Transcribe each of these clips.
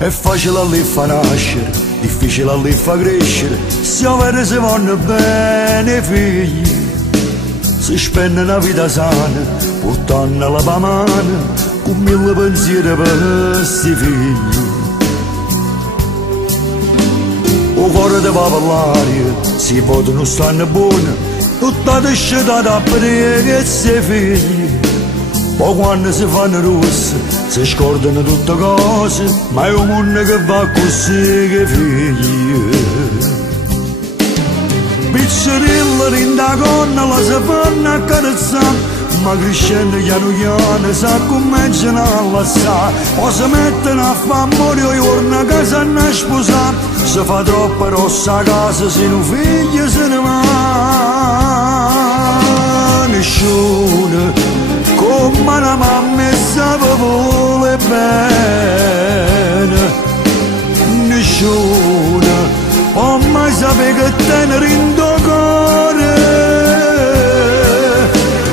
È facile a lì fa nascere, difficile a lì fa crescere. Se avere si vanno bene figli, si spende una vita sana, portando la mano, con 1000 pensieri per sti figli. O cuore ti va per l'aria, si voti non stanno buoni, tutta discesa da prega e si figli. Poi quando si fanno rosse, si scordano tutte cose, ma è un mondo che va così che figli. Pizzerilla in da gonna la si fanno accarezzare, ma crescendo piano piano si cominciano a lasciare. Poi si mettono a fare amore, giorno a casa a sposare. Si fa troppo rossa a casa, se non figli se ne va. Nessuno come la mamma sa vuole bene, nessuno può mai sapere che tenere in tuo cuore.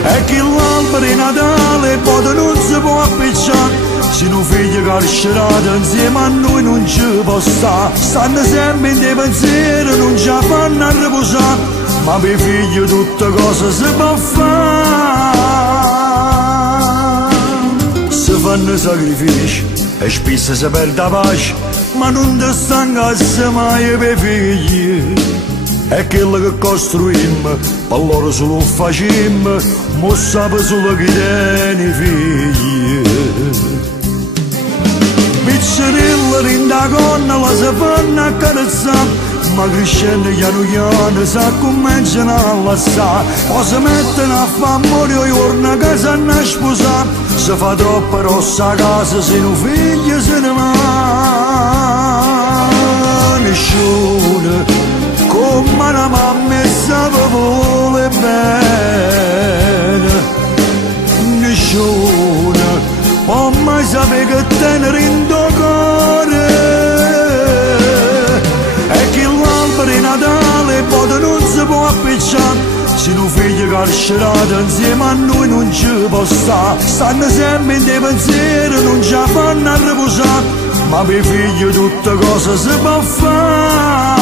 E che l'albero di Natale poi non si può appicciare, se un figlio carcerato insieme a noi non ci può stare. Stanno sempre in dei pensieri, non ci fanno a riposare, ma per i figli tutte cose si può fare. Si fanno sacrifici e spesso si perde la pace, ma non ti stancasse mai per i figli. È quello che costruimmo, per loro solo facciamo, mo sape solo chi tiene i figli. Pizzerilla in da gonna la si fanno accarezzare, ma crescendo piano piano si cominciano a lasciare. Poi si mettono a fare amore, giorno a casa a sposare. Si fa troppo rossa a casa, se non figli se ne va. Nessuno come la mamma sa vuole bene, nessuno può mai sapere che tenere in tuo cuore. E che l'albero di Natale poi non si può appicciare, se un figlio carcerato insieme a noi non ci può stare. Stanno sempre in dei pensieri, non ci fanno a riposare, ma per i figli tutte cose si può fare.